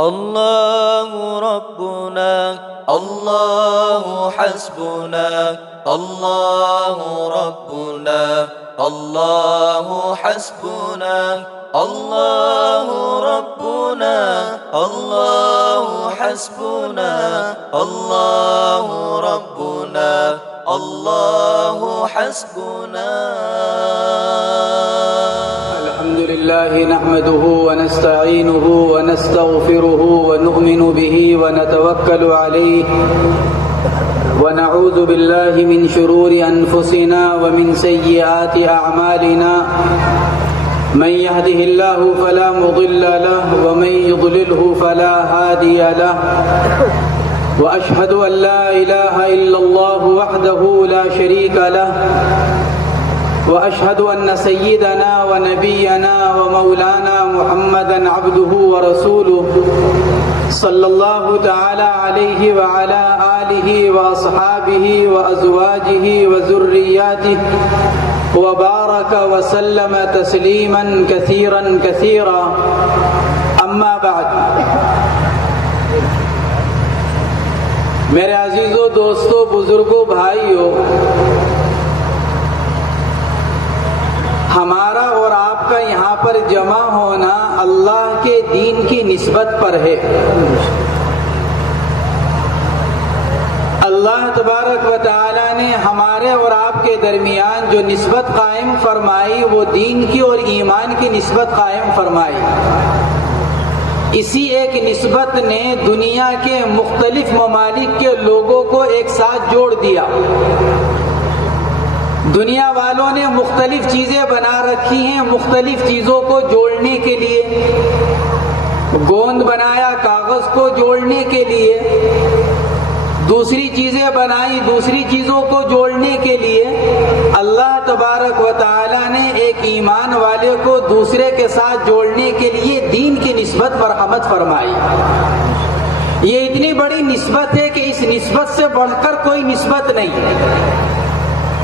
اللہ ربنا اللہ حسبنا اللہ ربنا اللہ حسبنا اللہ ربنا اللہ حسبنا اللہ ربنا اللہ حسبنا. الحمد لله نحمده ونستعينه ونستغفره ونؤمن به ونتوكل عليه ونعوذ بالله من شرور أنفسنا ومن سيئات أعمالنا من يهده الله فلا مضل له ومن يضلله فلا هادي له وأشهد أن لا إله إلا الله وحده لا شريك له وأشهد أن سيدنا ونبينا ومولانا محمدا عبده ورسوله صلى الله تعالى عليه وعلى آله وأصحابه وأزواجه وذرياته وبارك وسلم تسليما كثيرا كثيرا. أما بعد، میرے عزیزو، دوستو، بزرگو، بھائیو، ہمارا اور آپ کا یہاں پر جمع ہونا اللہ کے دین کی نسبت پر ہے. اللہ تبارک و تعالی نے ہمارے اور آپ کے درمیان جو نسبت قائم فرمائی وہ دین کی اور ایمان کی نسبت قائم فرمائی. اسی ایک نسبت نے دنیا کے مختلف ممالک کے لوگوں کو ایک ساتھ جوڑ دیا. دنیا والوں نے مختلف چیزیں بنا رکھی ہیں مختلف چیزوں کو جوڑنے کے لیے. گوند بنایا کاغذ کو جوڑنے کے لیے، دوسری چیزیں بنائی دوسری چیزوں کو جوڑنے کے لیے. اللہ تبارک و تعالی نے ایک ایمان والے کو دوسرے کے ساتھ جوڑنے کے لیے دین کی نسبت مرحمت فرمائی. یہ اتنی بڑی نسبت ہے کہ اس نسبت سے بڑھ کر کوئی نسبت نہیں.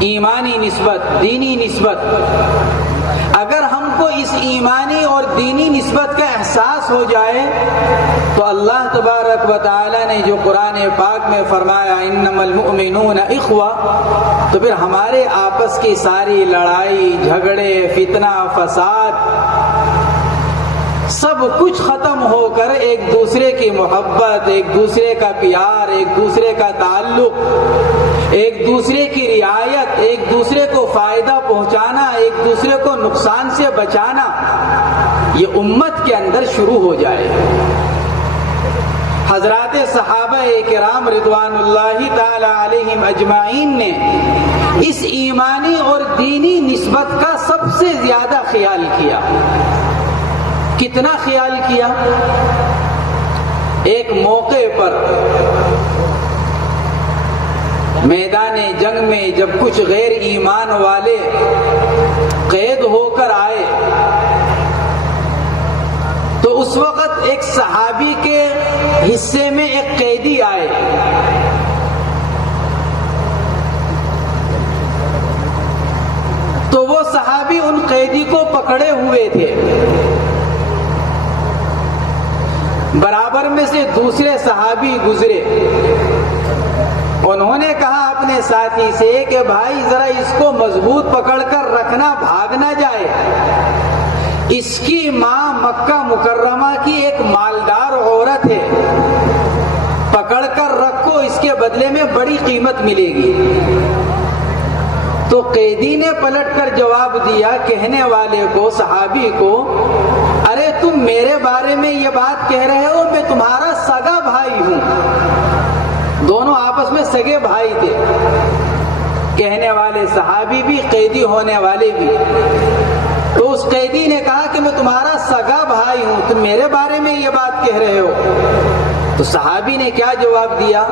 ایمانی نسبت، دینی نسبت. اگر ہم کو اس ایمانی اور دینی نسبت کا احساس ہو جائے تو اللہ تبارک و تعالی نے جو قرآن پاک میں فرمایا انما المؤمنون اخوہ، تو پھر ہمارے آپس کی ساری لڑائی جھگڑے فتنہ فساد سب کچھ ختم ہو کر ایک دوسرے کی محبت، ایک دوسرے کا پیار، ایک دوسرے کا تعلق، ایک دوسرے کی رعایت، ایک دوسرے کو فائدہ پہنچانا، ایک دوسرے کو نقصان سے بچانا، یہ امت کے اندر شروع ہو جائے. حضرات صحابہ کرام رضوان اللہ تعالی علیہم اجمعین نے اس ایمانی اور دینی نسبت کا سب سے زیادہ خیال کیا. کتنا خیال کیا؟ ایک موقع پر میدان جنگ میں جب کچھ غیر ایمان والے قید ہو کر آئے تو اس وقت ایک صحابی کے حصے میں ایک قیدی آئے. تو وہ صحابی ان قیدی کو پکڑے ہوئے تھے. برابر میں سے دوسرے صحابی گزرے. انہوں نے کہا اپنے ساتھی سے کہ بھائی ذرا اس کو مضبوط پکڑ کر رکھنا، بھاگ نہ جائے. اس کی ماں مکہ مکرمہ کی ایک مالدار عورت ہے، پکڑ کر رکھو، اس کے بدلے میں بڑی قیمت ملے گی. تو قیدی نے پلٹ کر جواب دیا کہنے والے کو، صحابی کو، ارے تم میرے بارے میں یہ بات کہہ رہے ہو، میں تمہارا سگا بھائی ہوں. دونوں آپس میں سگے بھائی تھے، کہنے والے صحابی بھی قیدی ہونے والے بھی. تو اس قیدی نے کہا کہ میں تمہارا سگا بھائی ہوں، تم میرے بارے میں یہ بات کہہ رہے ہو. تو صحابی نے کیا جواب دیا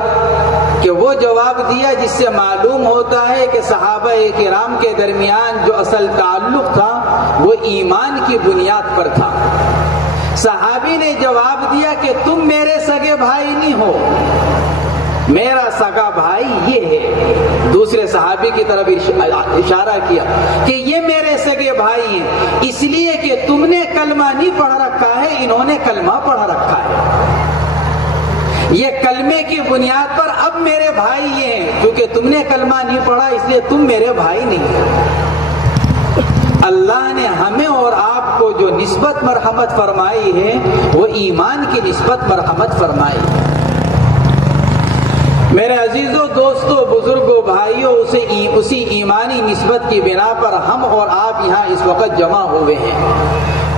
کہ وہ جواب دیا جس سے معلوم ہوتا ہے کہ صحابہ کرام کے درمیان جو اصل تعلق تھا وہ ایمان کی بنیاد پر تھا. صحابی نے جواب دیا کہ تم میرے سگے بھائی نہیں ہو، میرا سگا بھائی یہ ہے. دوسرے صحابی کی طرف اشارہ کیا کہ یہ میرے سگے بھائی ہیں اس لیے کہ تم نے کلمہ نہیں پڑھ رکھا ہے، انہوں نے کلمہ پڑھ رکھا ہے. یہ کلمے کی بنیاد پر اب میرے بھائی یہ ہیں، کیونکہ تم نے کلمہ نہیں پڑھا اس لیے تم میرے بھائی نہیں۔ اللہ نے ہمیں اور آپ کو جو نسبت مرحمت فرمائی ہے وہ ایمان کی نسبت مرحمت فرمائی۔ میرے عزیزوں، دوستوں، بزرگوں، بھائیوں، اسی ایمانی نسبت کی بنا پر ہم اور آپ یہاں اس وقت جمع ہوئے ہیں۔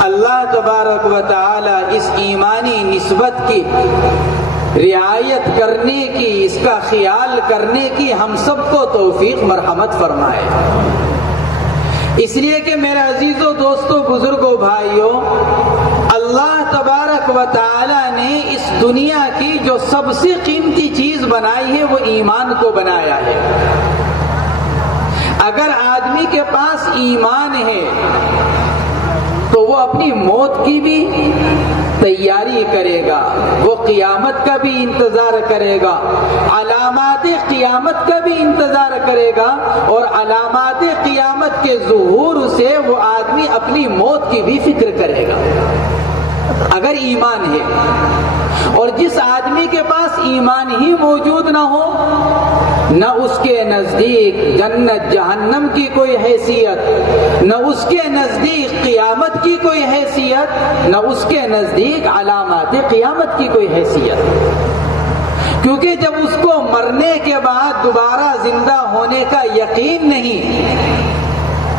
اللہ تبارک و تعالی اس ایمانی نسبت کی رعایت کرنے کی، اس کا خیال کرنے کی ہم سب کو توفیق مرحمت فرمائے۔ اس لیے کہ میرے عزیزوں، دوستوں، بزرگوں، بھائیوں، اللہ تبارک و تعالی نے اس دنیا کی جو سب سے قیمتی چیز بنائی ہے وہ ایمان کو بنایا ہے۔ اگر آدمی کے پاس ایمان ہے تو وہ اپنی موت کی بھی تیاری کرے گا، وہ قیامت کا بھی انتظار کرے گا، علامات قیامت کا بھی انتظار کرے گا، اور علامات قیامت کے ظہور سے وہ آدمی اپنی موت کی بھی فکر کرے گا اگر ایمان ہے۔ اور جس آدمی کے پاس ایمان ہی موجود نہ ہو، نہ اس کے نزدیک جنت جہنم کی کوئی حیثیت، نہ اس کے نزدیک قیامت کی کوئی حیثیت، نہ اس کے نزدیک علامات قیامت کی کوئی حیثیت، کیونکہ جب اس کو مرنے کے بعد دوبارہ زندہ ہونے کا یقین نہیں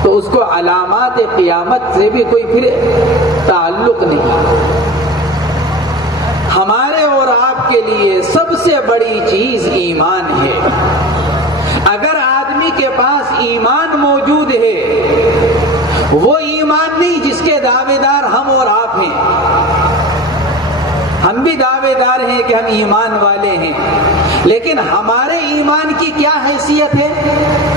تو اس کو علامات قیامت سے بھی کوئی پھر تعلق نہیں۔ ہمارے اور آپ کے لیے سب سے بڑی چیز ایمان ہے۔ اگر آدمی کے پاس ایمان موجود ہے، وہ ایمان نہیں جس کے دعوے دار ہم اور آپ ہیں۔ ہم بھی دعوے دار ہیں کہ ہم ایمان والے ہیں، لیکن ہمارے ایمان کی کیا حیثیت ہے،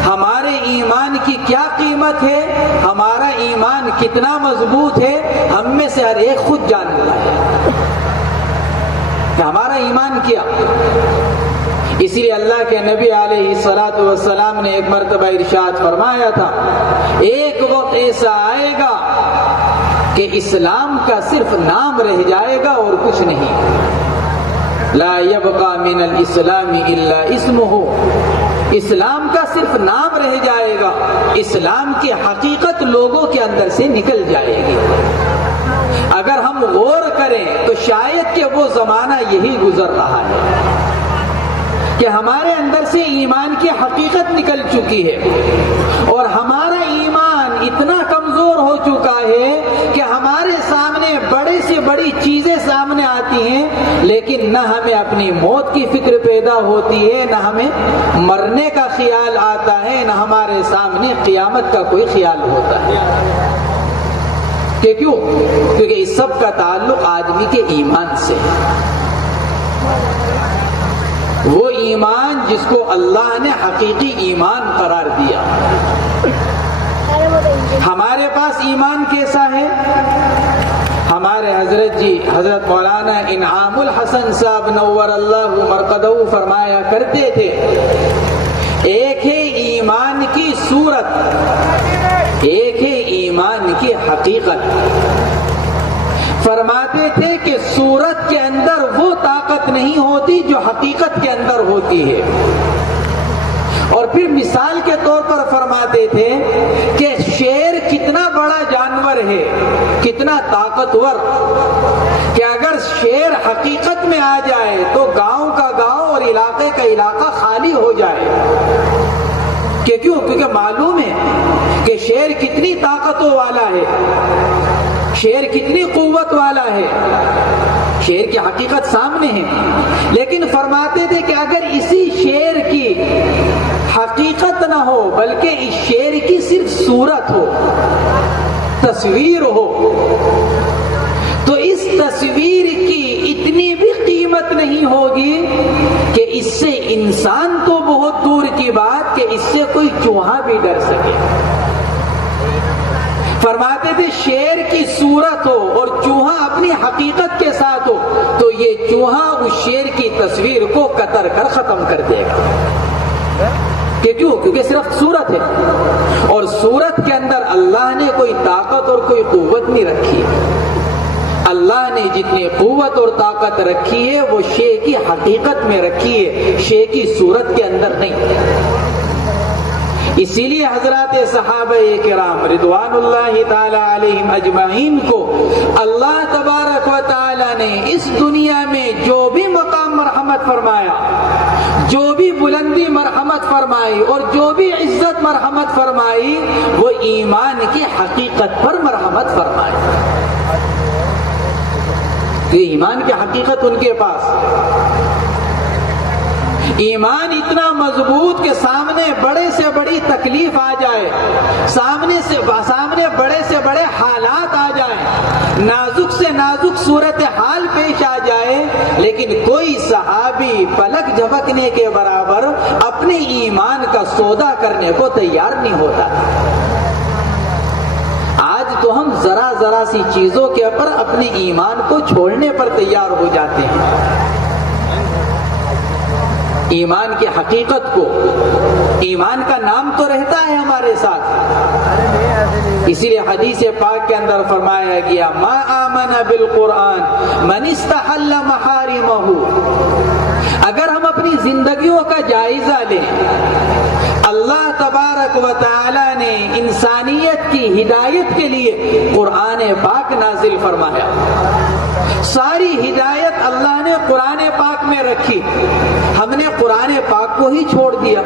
ہمارے ایمان کی کیا قیمت ہے، ہمارا ایمان کتنا مضبوط ہے، ہم میں سے ہر ایک خود جانتا ہے کہ ہمارا ایمان کیا۔ اسی لیے اللہ کے نبی علیہ الصلوۃ والسلام نے ایک مرتبہ ارشاد فرمایا تھا، ایک وقت ایسا آئے گا کہ اسلام کا صرف نام رہ جائے گا اور کچھ نہیں۔ لا يبقى من الاسلام الا اسمه، اسلام کا صرف نام رہ جائے گا، اسلام کی حقیقت لوگوں کے اندر سے نکل جائے گی۔ اگر ہم غور کریں تو شاید کہ وہ زمانہ یہی گزر رہا ہے کہ ہمارے اندر سے ایمان کی حقیقت نکل چکی ہے، اور ہمارا ایمان اتنا کمزور ہو چکا ہے کہ ہمارے سامنے بڑے سے بڑی چیزیں سامنے آتی ہیں، لیکن نہ ہمیں اپنی موت کی فکر پیدا ہوتی ہے، نہ ہمیں مرنے کا خیال آتا ہے، نہ ہمارے سامنے قیامت کا کوئی خیال ہوتا ہے۔ کہ کیوں؟ کیونکہ اس سب کا تعلق آدمی کے ایمان سے ہے۔ وہ ایمان جس کو اللہ نے حقیقی ایمان قرار دیا۔ ہمارے پاس ایمان کیسا ہے؟ ہمارے حضرت مولانا انعام الحسن صاحب نور اللہ مرقدہ فرمایا کرتے تھے، ایک ہے ایمان کی صورت، ایک ہے ایمان کی حقیقت۔ فرماتے تھے کہ صورت کے اندر وہ طاقت نہیں ہوتی جو حقیقت کے اندر ہوتی ہے۔ اور پھر مثال کے طور پر فرماتے تھے کہ شیر کتنا بڑا جانور ہے، کتنا طاقتور، کہ اگر شیر حقیقت میں آ جائے تو گاؤں کا گاؤں اور علاقے کا علاقہ خالی ہو جائے۔ کہ کیوں؟ کیونکہ معلوم ہے کہ شیر کتنی طاقتوں والا ہے، شیر کتنی قوت والا ہے، شیر کی حقیقت سامنے ہے۔ لیکن فرماتے تھے کہ اگر اسی شیر کی حقیقت نہ ہو بلکہ اس شیر کی صرف صورت ہو، تصویر ہو، تو اس تصویر کی اتنی بھی قیمت نہیں ہوگی کہ اس سے انسان تو بہت دور کی بات کہ اس سے کوئی چوہا بھی ڈر سکے۔ فرماتے تھے شیر کی صورت ہو اور چوہا اپنی حقیقت کے ساتھ ہو تو یہ چوہا اس شیر کی تصویر کو کتر کر ختم کر دے گا۔ کہ کیوں؟ کیونکہ صرف صورت ہے، اور صورت کے اندر اللہ نے کوئی طاقت اور کوئی قوت نہیں رکھی ہے۔ اللہ نے جتنی قوت اور طاقت رکھی ہے وہ شے کی حقیقت میں رکھی ہے، شے کی صورت کے اندر نہیں۔ اسی لیے حضرات صحابہ کرام رضوان اللہ تعالی علیہم اجمعین کو اللہ تبارک و تعالی نے اس دنیا میں جو بھی مقام مرحمت فرمایا، جو بھی بلندی مرحمت فرمائی اور جو بھی عزت مرحمت فرمائی، وہ ایمان کی حقیقت پر مرحمت فرمائی۔ یہ ایمان کی حقیقت ان کے پاس، ایمان اتنا مضبوط کہ سامنے بڑے سے بڑی تکلیف آ جائے، سامنے بڑے سے بڑے حالات آ جائیں، نازک سے نازک صورتحال پیش آ جائے، لیکن کوئی صحابی پلک جھپکنے کے برابر اپنے ایمان کا سودا کرنے کو تیار نہیں ہوتا۔ آج تو ہم ذرا ذرا سی چیزوں کے اوپر اپنے ایمان کو چھوڑنے پر تیار ہو جاتے ہیں۔ ایمان کی حقیقت کو، ایمان کا نام تو رہتا ہے ہمارے ساتھ، اسی لیے حدیث پاک کے اندر فرمایا گیا ما آمن بالقرآن من استحل محارمہ۔ اگر ہم اپنی زندگیوں کا جائزہ لیں، اللہ تبارک و تعالی نے انسانیت کی ہدایت کے لیے قرآن پاک نازل فرمایا، ساری ہدایت اللہ نے قرآن پاک میں رکھی، ہم نے قرآن پاک کو ہی چھوڑ دیا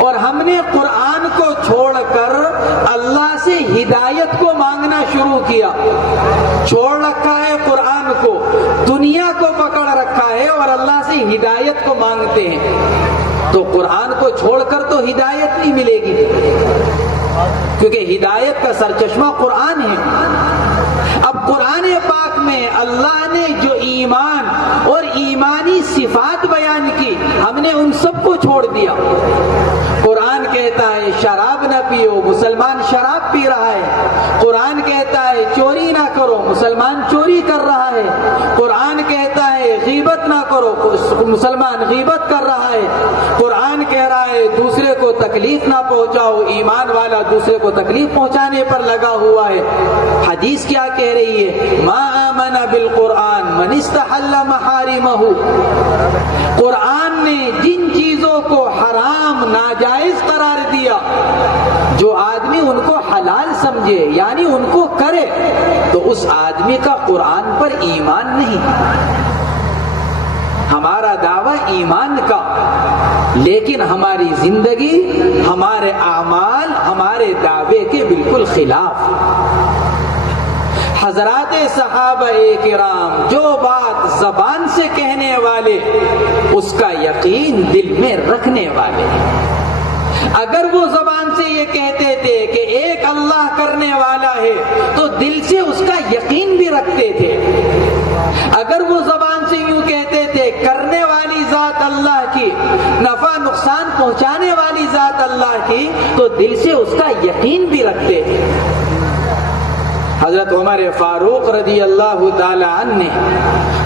اور ہم نے قرآن کو چھوڑ کر اللہ سے ہدایت کو مانگنا شروع کیا۔ چھوڑ رکھا ہے قرآن کو، دنیا کو پکڑ رکھا ہے اور اللہ سے ہدایت کو مانگتے ہیں، تو قرآن کو چھوڑ کر تو ہدایت نہیں ملے گی، کیونکہ ہدایت کا سرچشمہ قرآن ہے۔ اب قرآن پاک میں اللہ نے جو ایمان اور ایمانی صفات بیان کی، ہم نے ان سب کو چھوڑ دیا۔ قرآن کہتا ہے شراب نہ پیو، مسلمان شراب پی رہا ہے۔ قرآن کہتا ہے چوری نہ کرو، مسلمان چوری کر رہا ہے۔ قرآن کہتا ہے غیبت نہ کرو، مسلمان غیبت کر رہا ہے۔ قرآن کہہ رہا ہے دوسرے کو تکلیف نہ پہنچاؤ، ایمان والا دوسرے کو تکلیف پہنچانے پر لگا ہوا ہے۔ حدیث کیا کہہ رہی ہے؟ ما آمن بالقرآن من استحل محارمہ۔ قرآن نے جن چیزوں کو حرام ناجائز قرار دیا، جو آدمی ان کو حلال سمجھے یعنی ان کو کرے، تو اس آدمی کا قرآن پر ایمان نہیں۔ ہمارا دعویٰ ایمان کا، لیکن ہماری زندگی، ہمارے اعمال ہمارے دعوے کے بالکل خلاف۔ حضرات صحابہ کرام جو بات زبان سے کہنے والے، اس کا یقین دل میں رکھنے والے۔ اگر وہ زبان سے یہ کہتے تھے کہ ایک اللہ کرنے والا ہے، تو دل سے اس کا یقین بھی رکھتے تھے۔ اگر وہ زبان سے یوں کہتے تھے کرنے والی ذات اللہ کی، نفع نقصان پہنچانے والی ذات اللہ کی، تو دل سے اس کا یقین بھی رکھتے تھے۔ حضرت عمر فاروق رضی اللہ تعالی عنہ نے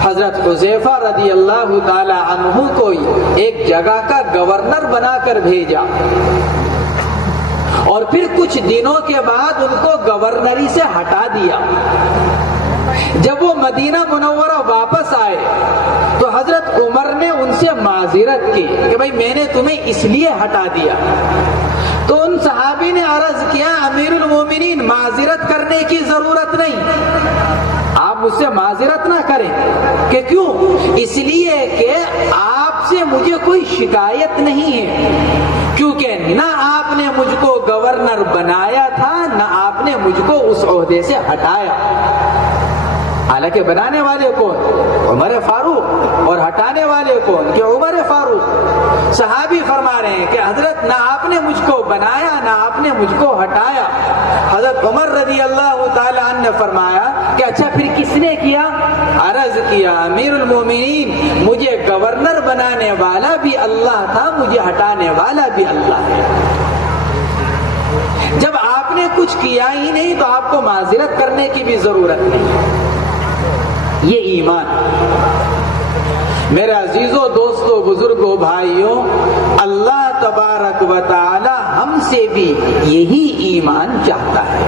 حضرت حذیفہ رضی اللہ تعالی عنہ کو ایک جگہ کا گورنر بنا کر بھیجا، اور پھر کچھ دنوں کے بعد ان کو گورنری سے ہٹا دیا۔ جب وہ مدینہ منورہ واپس آئے تو حضرت عمر نے ان سے معذرت کی کہ بھائی میں نے تمہیں اس لیے ہٹا دیا۔ تو ان صحابی نے عرض کیا امیر المومنین معذرت کرنے کی ضرورت نہیں، آپ مجھ سے معذرت نہ کریں۔ کہ کیوں؟ اس لیے کہ آپ سے مجھے کوئی شکایت نہیں ہے، کیونکہ نہ آپ نے مجھ کو گورنر بنایا تھا، نہ آپ نے مجھ کو اس عہدے سے ہٹایا۔ حالانکہ بنانے والے کون؟ عمر فاروق، اور ہٹانے والے کون؟ کہ عمر فاروق۔ صحابی فرما رہے ہیں کہ حضرت نہ آپ نے مجھ کو بنایا، نہ آپ نے مجھ کو ہٹایا۔ حضرت عمر رضی اللہ تعالی عنہ نے فرمایا کہ اچھا پھر کس نے کیا؟ عرض کیا امیر المومنین مجھے گورنر بنانے والا بھی اللہ تھا، مجھے ہٹانے والا بھی اللہ ہے۔ جب آپ نے کچھ کیا ہی نہیں تو آپ کو معذرت کرنے کی بھی ضرورت نہیں۔ یہ ایمان۔ میرے عزیزوں، دوستوں، بزرگوں، بھائیوں، اللہ تبارک و تعالی ہم سے بھی یہی ایمان چاہتا ہے۔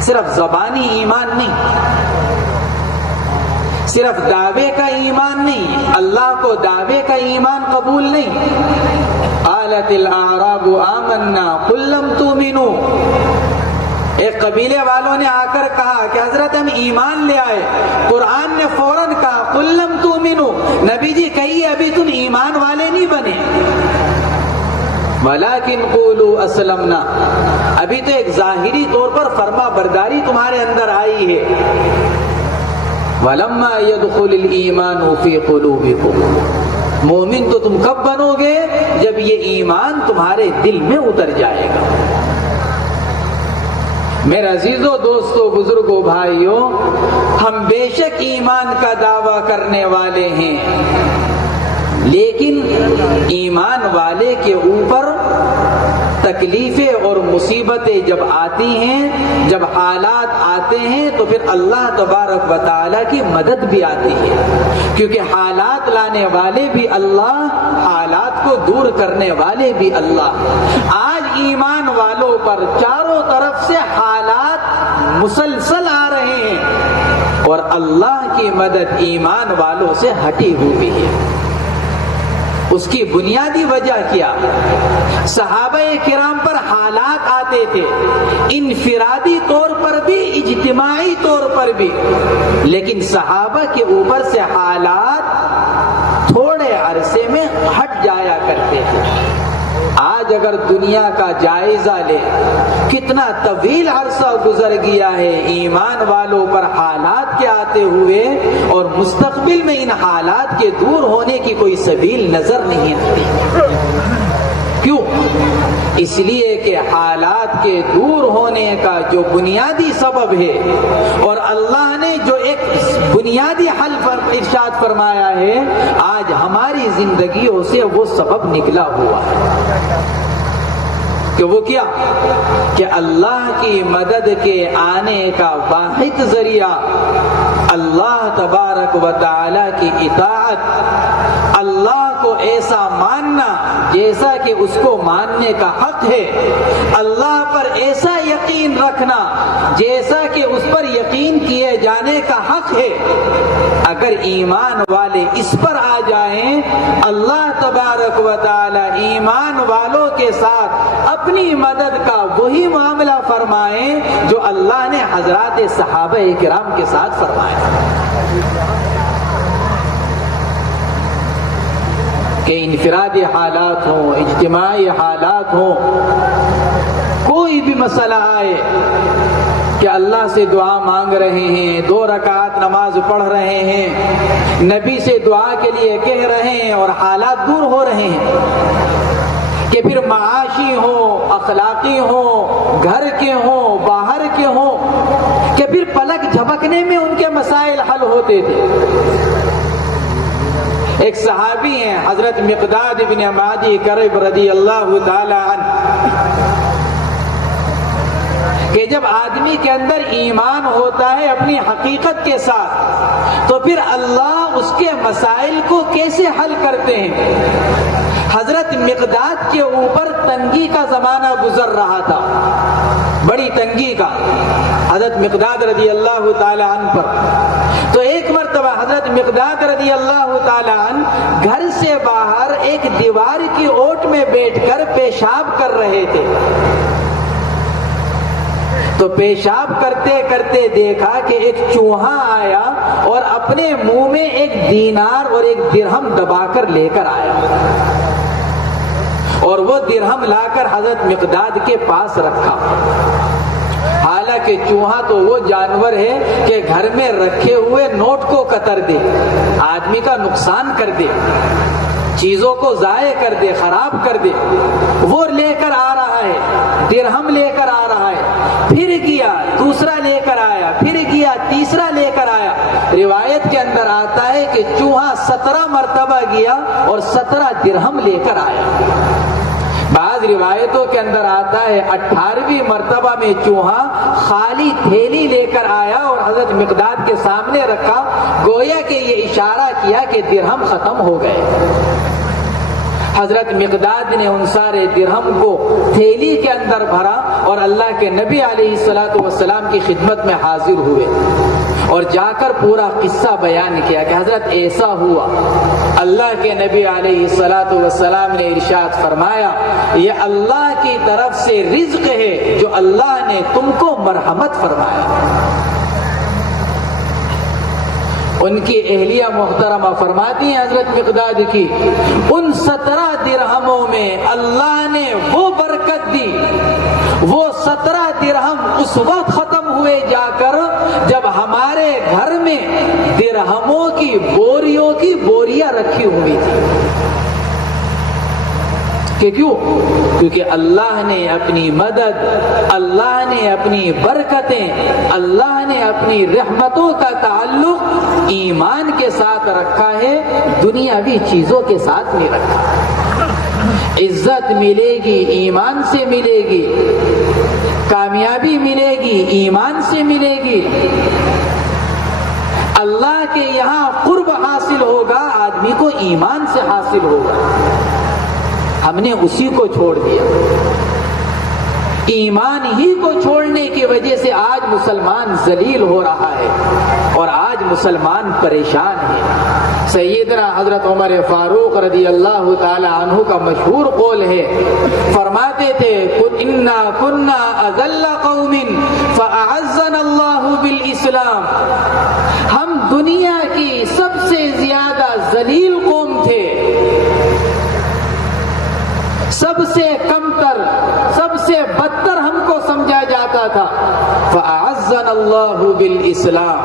صرف زبانی ایمان نہیں، صرف دعوے کا ایمان نہیں، اللہ کو دعوے کا ایمان قبول نہیں۔ قالت الاعراب آمنا قل لم تؤمنوا، ایک قبیلے والوں نے آ کر کہا کہ حضرت ہم ایمان لے آئے، قرآن نے فوراً کہا قل لم تؤمنوا، نبی جی کہیے ابھی تم ایمان والے نہیں بنے، ولیکن قولوا اسلمنا، ابھی تو ایک ظاہری طور پر فرما برداری تمہارے اندر آئی ہے۔ وَلَمَّا يَدْخُلِ الْإِيمَانُ فِي قُلُوبِكُمْ، مومن تو تم کب بنو گے؟ جب یہ ایمان تمہارے دل میں اتر جائے گا۔ میرے عزیزوں، دوستوں، بزرگوں، بھائیوں، ہم بے شک ایمان کا دعویٰ کرنے والے ہیں، لیکن ایمان والے کے اوپر تکلیفیں اور مصیبتیں جب آتی ہیں، جب حالات آتے ہیں، تو پھر اللہ تبارک و تعالیٰ کی مدد بھی آتی ہے، کیونکہ حالات لانے والے بھی اللہ، حالات کو دور کرنے والے بھی اللہ۔ آج ایمان والوں پر چاروں طرف سے حالات مسلسل آ رہے ہیں اور اللہ کی مدد ایمان والوں سے ہٹی ہوئی ہے۔ اس کی بنیادی وجہ کیا؟ صحابہ کرام پر حالات آتے تھے، انفرادی طور پر بھی، اجتماعی طور پر بھی، لیکن صحابہ کے اوپر سے حالات تھوڑے عرصے میں ہٹ جایا کرتے تھے۔ آج اگر دنیا کا جائزہ لے، کتنا طویل عرصہ گزر گیا ہے ایمان والوں پر حالات کے آتے ہوئے، اور مستقبل میں ان حالات کے دور ہونے کی کوئی سبیل نظر نہیں آتی۔ کیوں؟ اس لیے کہ حالات کے دور ہونے کا جو بنیادی سبب ہے، اور اللہ نے جو ایک بنیادی حل ارشاد فرمایا ہے، آج ہماری زندگیوں سے وہ سبب نکلا ہوا ہے کہ وہ کیا؟ کہ اللہ کی مدد کے آنے کا واحد ذریعہ اللہ تبارک و تعالی کی اطاعت، اللہ کو ایسا ماننا جیسا کہ اس کو ماننے کا حق ہے، اللہ پر ایسا یقین رکھنا جیسا کہ اس پر یقین کیے جانے کا حق ہے۔ اگر ایمان والے اس پر آ جائیں، اللہ تبارک و تعالی ایمان والوں کے ساتھ اپنی مدد کا وہی معاملہ فرمائیں جو اللہ نے حضرات صحابہ کرام کے ساتھ فرمایا کہ انفرادی حالات ہوں، اجتماعی حالات ہوں، کوئی بھی مسئلہ آئے کہ اللہ سے دعا مانگ رہے ہیں، 2 رکعت نماز پڑھ رہے ہیں، نبی سے دعا کے لیے کہہ رہے ہیں اور حالات دور ہو رہے ہیں، کہ پھر معاشی ہوں، اخلاقی ہوں، گھر کے ہوں، باہر کے ہوں، کہ پھر پلک جھپکنے میں ان کے مسائل حل ہوتے تھے۔ ایک صحابی ہیں حضرت مقداد بن معدی کرب رضی اللہ تعالی عنہ، کہ جب آدمی کے اندر ایمان ہوتا ہے اپنی حقیقت کے ساتھ، تو پھر اللہ اس کے مسائل کو کیسے حل کرتے ہیں۔ حضرت مقداد کے اوپر تنگی کا زمانہ گزر رہا تھا، بڑی تنگی کا، حضرت مقداد رضی اللہ تعالی عنہ پر۔ تو ایک مرتبہ حضرت مقداد رضی اللہ تعالی عنہ گھر سے باہر ایک دیوار کی اوٹ میں بیٹھ کر پیشاب کر رہے تھے، تو پیشاب کرتے کرتے دیکھا کہ ایک چوہا آیا اور اپنے منہ میں ایک دینار اور ایک درہم دبا کر لے کر آیا، اور وہ درہم لا کر حضرت مقداد کے پاس رکھا۔ حالانکہ چوہا تو وہ جانور ہے کہ گھر میں رکھے ہوئے نوٹ کو کتر دے، آدمی کا نقصان کر دے، چیزوں کو ضائع کر دے، خراب کر دے۔ وہ لے کر آ رہا ہے، درہم لے کر آ رہا ہے، پھر گیا دوسرا لے کر آیا، پھر گیا تیسرا لے کر آیا۔ روایت کے اندر آتا ہے کہ چوہا 17 مرتبہ گیا اور 17 درہم لے کر آیا۔ بعض روایتوں کے اندر آتا ہے 18ویں مرتبہ میں چوہا خالی تھیلی لے کر آیا اور حضرت مقداد کے سامنے رکھا، گویا کہ یہ اشارہ کیا کہ درہم ختم ہو گئے۔ حضرت مقداد نے ان سارے درہم کو تھیلی کے اندر بھرا اور اللہ کے نبی علیہ الصلوۃ والسلام کی خدمت میں حاضر ہوئے اور جا کر پورا قصہ بیان کیا کہ حضرت ایسا ہوا. اللہ کے نبی علیہ الصلوۃ والسلام نے ارشاد فرمایا یہ اللہ کی طرف سے رزق ہے جو اللہ نے تم کو مرحمت فرمایا. ان کی اہلیہ محترمہ فرماتی ہیں حضرت مقداد کی ان 17 درہموں میں اللہ نے وہ برکت دی. وہ 17 درہم اس وقت ختم ہوئے جا کر جب ہمارے گھر میں درہموں کی بوریوں کی بوریاں رکھی ہوئی تھی. کہ کیوں؟ کیونکہ اللہ نے اپنی مدد، اللہ نے اپنی برکتیں، اللہ نے اپنی رحمتوں کا تعلق ایمان کے ساتھ رکھا ہے، دنیاوی چیزوں کے ساتھ نہیں رکھا. عزت ملے گی ایمان سے ملے گی، کامیابی ملے گی ایمان سے ملے گی. اللہ کے یہاں قرب حاصل ہوگا آدمی کو ایمان سے حاصل ہوگا. ہم نے اسی کو چھوڑ دیا. ایمان ہی کو چھوڑنے کی وجہ سے آج مسلمان ذلیل ہو رہا ہے اور آج مسلمان پریشان ہے. سیدنا حضرت عمر فاروق رضی اللہ تعالی عنہ کا مشہور قول ہے، فرماتے تھے انا کنا اذل قوم فاعزنا اللہ بالاسلام. ہم دنیا کی سب سے زیادہ ذلیل قوم تھے، سب سے کمتر، سب سے بدتر ہم کو سمجھا جاتا تھا. فَأَعَزَّنَا اللَّهُ بِالْإِسْلَامِ.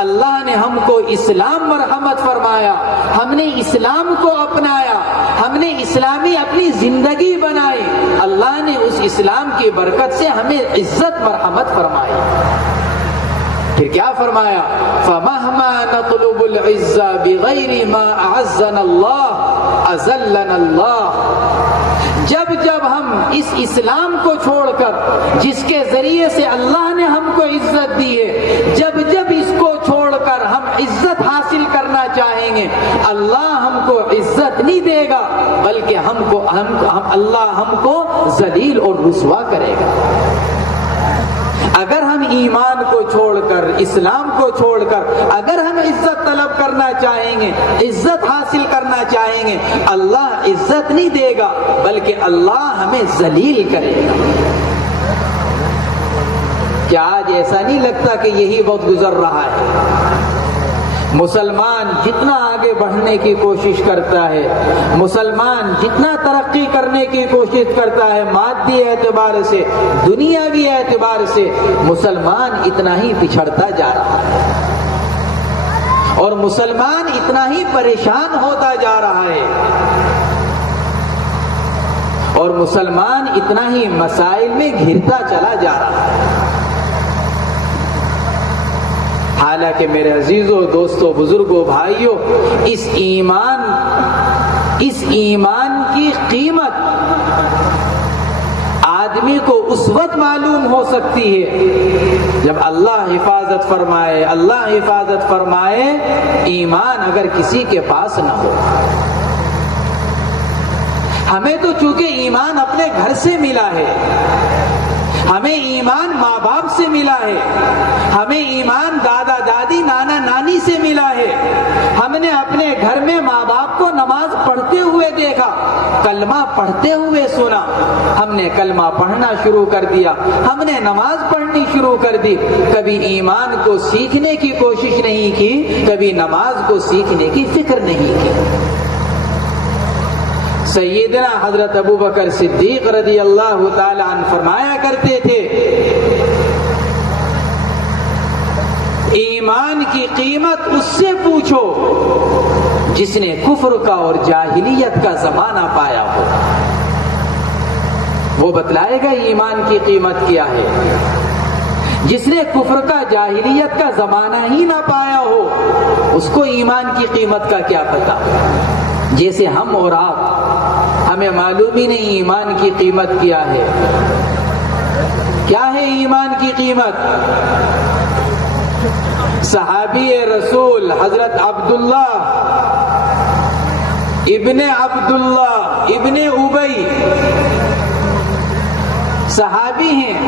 اللہ نے ہم کو اسلام مرحمت فرمایا، ہم نے اسلام کو اپنایا، ہم نے اسلامی اپنی زندگی بنائی. اللہ نے اس اسلام کی برکت سے ہمیں عزت مرحمت فرمائی. پھر کیا فرمایا؟ فَمَهْمَا نَطْلُبُ الْعِزَّةَ بِغَيْرِ مَا أَعَزَّنَا اللَّهُ أَذَلَّنَا اللَّهُ. جب جب ہم اس اسلام کو چھوڑ کر جس کے ذریعے سے اللہ نے ہم کو عزت دی ہے، جب جب اس کو چھوڑ کر ہم عزت حاصل کرنا چاہیں گے، اللہ ہم کو عزت نہیں دے گا بلکہ اللہ ہم کو ذلیل اور رسوا کرے گا. اگر ہم ایمان کو چھوڑ کر، اسلام کو چھوڑ کر اگر ہم عزت طلب کرنا چاہیں گے، عزت حاصل کرنا چاہیں گے، اللہ عزت نہیں دے گا بلکہ اللہ ہمیں ذلیل کرے گا. کیا آج ایسا نہیں لگتا کہ یہی وقت گزر رہا ہے؟ مسلمان جتنا آگے بڑھنے کی کوشش کرتا ہے، مسلمان جتنا ترقی کرنے کی کوشش کرتا ہے مادی اعتبار سے، دنیاوی اعتبار سے، مسلمان اتنا ہی پچھڑتا جا رہا ہے اور مسلمان اتنا ہی پریشان ہوتا جا رہا ہے اور مسلمان اتنا ہی مسائل میں گھرتا چلا جا رہا ہے. حالانکہ میرے عزیزوں، دوستوں، بزرگوں، بھائیوں، اس ایمان کی قیمت آدمی کو اس وقت معلوم ہو سکتی ہے جب اللہ حفاظت فرمائے. اللہ حفاظت فرمائے ایمان اگر کسی کے پاس نہ ہو. ہمیں تو چونکہ ایمان اپنے گھر سے ملا ہے، ہمیں ایمان ماں باپ سے ملا ہے، ہمیں ایمان دادا دادی نانا نانی سے ملا ہے. ہم نے اپنے گھر میں ماں باپ کو نماز پڑھتے ہوئے دیکھا، کلمہ پڑھتے ہوئے سنا، ہم نے کلمہ پڑھنا شروع کر دیا، ہم نے نماز پڑھنی شروع کر دی. کبھی ایمان کو سیکھنے کی کوشش نہیں کی، کبھی نماز کو سیکھنے کی فکر نہیں کی. سیدنا حضرت ابو بکر صدیق رضی اللہ تعالی عنہ فرمایا کرتے تھے، ایمان کی قیمت اس سے پوچھو جس نے کفر کا اور جاہلیت کا زمانہ پایا ہو، وہ بتلائے گا ایمان کی قیمت کیا ہے. جس نے کفر کا، جاہلیت کا زمانہ ہی نہ پایا ہو اس کو ایمان کی قیمت کا کیا پتا. جیسے ہم اور آپ، ہمیں معلوم ہی نہیں ایمان کی قیمت کیا ہے. کیا ہے ایمان کی قیمت؟ صحابی رسول حضرت عبداللہ ابن ابی صحابی ہیں،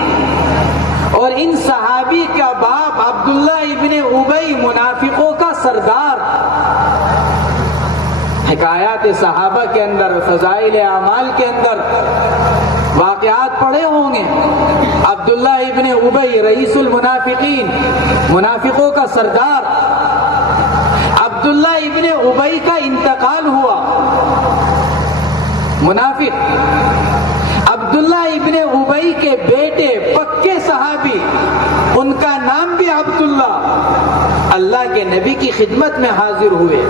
اور ان صحابی کا باپ عبداللہ ابن ابی منافقوں کا سردار۔ حکایات صحابہ کے اندر، فضائل اعمال کے اندر واقعات پڑھے ہوں گے۔ عبداللہ ابن ابی رئیس المنافقین، منافقوں کا سردار۔ عبداللہ ابن ابی کا انتقال ہوا، منافق۔ عبداللہ ابن ابی کے بیٹے پکے صحابی، ان کا نام بھی عبداللہ، اللہ کے نبی کی خدمت میں حاضر ہوئے،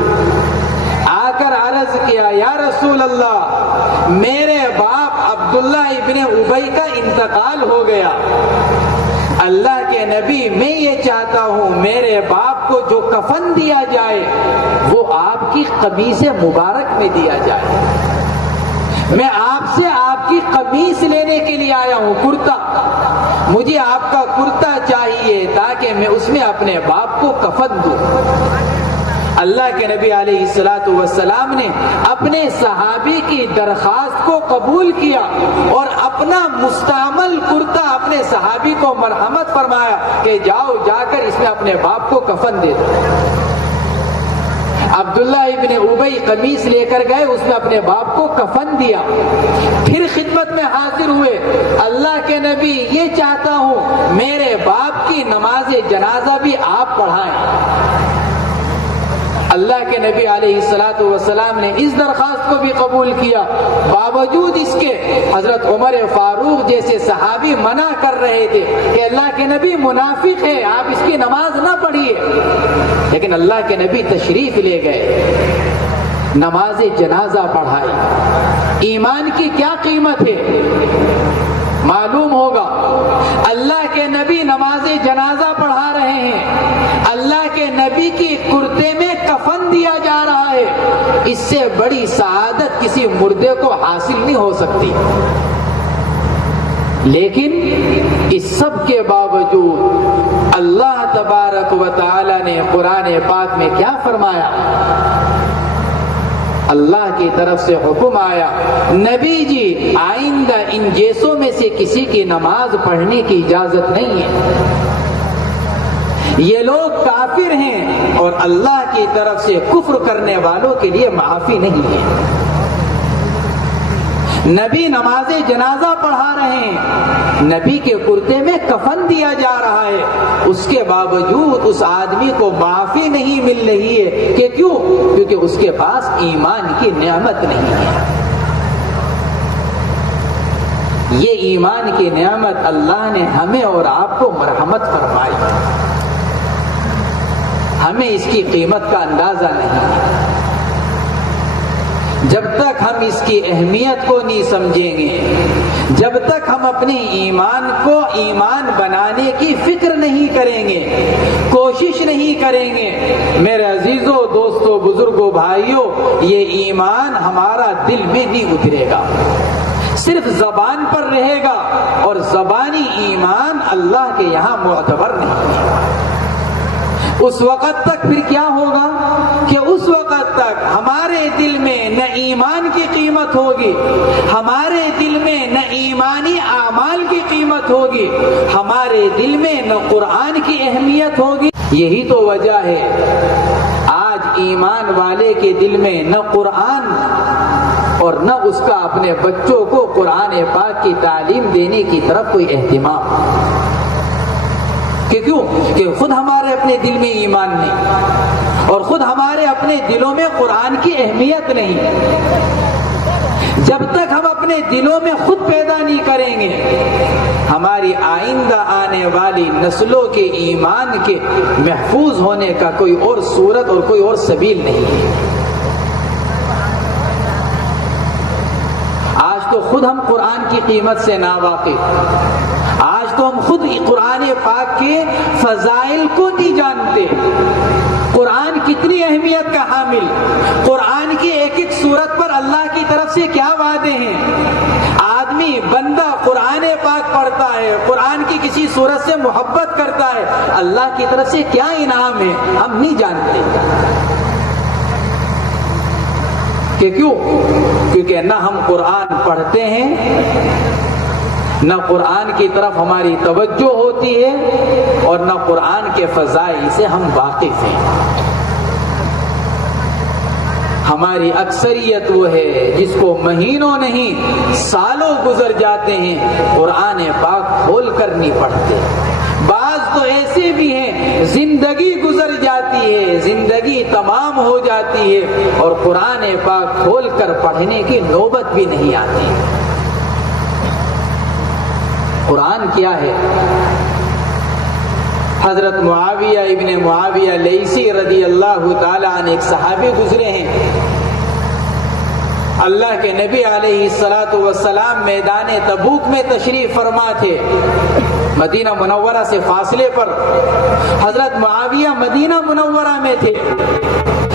آ کر عرض کیا یا رسول اللہ، میرے باپ عبداللہ ابن ابی کا انتقال ہو گیا، اللہ کے نبی میں یہ چاہتا ہوں میرے باپ کو جو کفن دیا جائے وہ آپ کی قمیص مبارک میں دیا جائے۔ میں آپ سے آپ کی قمیص لینے کے لیے آیا ہوں، کرتا، مجھے آپ کا کرتا چاہیے تاکہ میں اس میں اپنے باپ کو کفن دوں۔ اللہ کے نبی علیہ الصلوۃ والسلام نے اپنے صحابی کی درخواست کو قبول کیا اور اپنا مستعمل کرتا اپنے صحابی کو مرحمت فرمایا کہ جاؤ جا کر اس میں اپنے باپ کو کفن دے دو۔ عبداللہ ابن ابی قمیص لے کر گئے، اس میں اپنے باپ کو کفن دیا، پھر خدمت میں حاضر ہوئے، اللہ کے نبی یہ چاہتا ہوں میرے باپ کی نماز جنازہ بھی آپ پڑھائیں۔ اللہ کے نبی علیہ الصلوۃ والسلام نے اس درخواست کو بھی قبول کیا، باوجود اس کے حضرت عمر فاروق جیسے صحابی منع کر رہے تھے کہ اللہ کے نبی منافق ہے، آپ اس کی نماز نہ پڑھیے، لیکن اللہ کے نبی تشریف لے گئے، نماز جنازہ پڑھائی۔ ایمان کی کیا قیمت ہے معلوم ہوگا۔ اللہ کے نبی نماز جنازہ پڑھا رہے ہیں، اللہ کے نبی کی کرتے میں کفن دیا جا رہا ہے، اس سے بڑی سعادت کسی مردے کو حاصل نہیں ہو سکتی۔ لیکن اس سب کے باوجود اللہ تبارک و تعالی نے قرآن پاک میں کیا فرمایا؟ اللہ کی طرف سے حکم آیا، نبی جی آئندہ ان جیسوں میں سے کسی کی نماز پڑھنے کی اجازت نہیں ہے، یہ لوگ کافر ہیں اور اللہ کی طرف سے کفر کرنے والوں کے لیے معافی نہیں ہے۔ نبی نماز جنازہ پڑھا رہے ہیں، نبی کے کرتے میں کفن دیا جا رہا ہے، اس کے باوجود اس آدمی کو معافی نہیں مل رہی ہے کہ کیوں؟ کیونکہ اس کے پاس ایمان کی نعمت نہیں ہے۔ یہ ایمان کی نعمت اللہ نے ہمیں اور آپ کو مرحمت فرمائی، ہمیں اس کی قیمت کا اندازہ نہیں ہے۔ جب تک ہم اس کی اہمیت کو نہیں سمجھیں گے، جب تک ہم اپنے ایمان کو ایمان بنانے کی فکر نہیں کریں گے، کوشش نہیں کریں گے، میرے عزیزوں، دوستوں، بزرگوں، بھائیوں، یہ ایمان ہمارا دل میں نہیں اترے گا، صرف زبان پر رہے گا، اور زبانی ایمان اللہ کے یہاں معتبر نہیں ہے۔ اس وقت تک پھر کیا ہوگا کہ اس وقت تک ہمارے دل میں نہ ایمان کی قیمت ہوگی، ہمارے دل میں نہ ایمانی اعمال کی قیمت ہوگی، ہمارے دل میں نہ قرآن کی اہمیت ہوگی۔ یہی تو وجہ ہے آج ایمان والے کے دل میں نہ قرآن اور نہ اس کا اپنے بچوں کو قرآن پاک کی تعلیم دینے کی طرف کوئی اہتمام۔ کہ کیوں؟ کہ خود ہمارے اپنے دل میں ایمان نہیں، اور خود ہمارے اپنے دلوں میں قرآن کی اہمیت نہیں۔ جب تک ہم اپنے دلوں میں خود پیدا نہیں کریں گے، ہماری آئندہ آنے والی نسلوں کے ایمان کے محفوظ ہونے کا کوئی اور صورت اور کوئی اور سبیل نہیں ہے۔ آج تو خود ہم قرآن کی قیمت سے ناواقف، آج تو ہم خود قرآن پاک کے فضائل کو نہیں جانتے، قرآن کتنی اہمیت کا حامل، قرآن کی ایک ایک سورت پر اللہ کی طرف سے کیا وعدے ہیں۔ آدمی بندہ قرآن پاک پڑھتا ہے، قرآن کی کسی سورت سے محبت کرتا ہے، اللہ کی طرف سے کیا انعام ہے ہم نہیں جانتے۔ کہ کیوں؟ کیونکہ نہ ہم قرآن پڑھتے ہیں، نہ قرآن کی طرف ہماری توجہ ہوتی ہے اور نہ قرآن کے فضائل سے ہم واقف ہیں۔ ہماری اکثریت وہ ہے جس کو مہینوں نہیں سالوں گزر جاتے ہیں قرآن پاک کھول کر نہیں پڑھتے۔ بعض تو ایسے بھی ہیں زندگی گزر جاتی ہے، زندگی تمام ہو جاتی ہے اور قرآن پاک کھول کر پڑھنے کی نوبت بھی نہیں آتی۔ قرآن کیا ہے؟ حضرت معاویہ ابن معاویہ لیثی رضی اللہ تعالی عنہ ایک صحابی گزرے ہیں۔ اللہ کے نبی علیہ الصلاۃ والسلام میدان تبوک میں تشریف فرما تھے، مدینہ منورہ سے فاصلے پر۔ حضرت معاویہ مدینہ منورہ میں تھے۔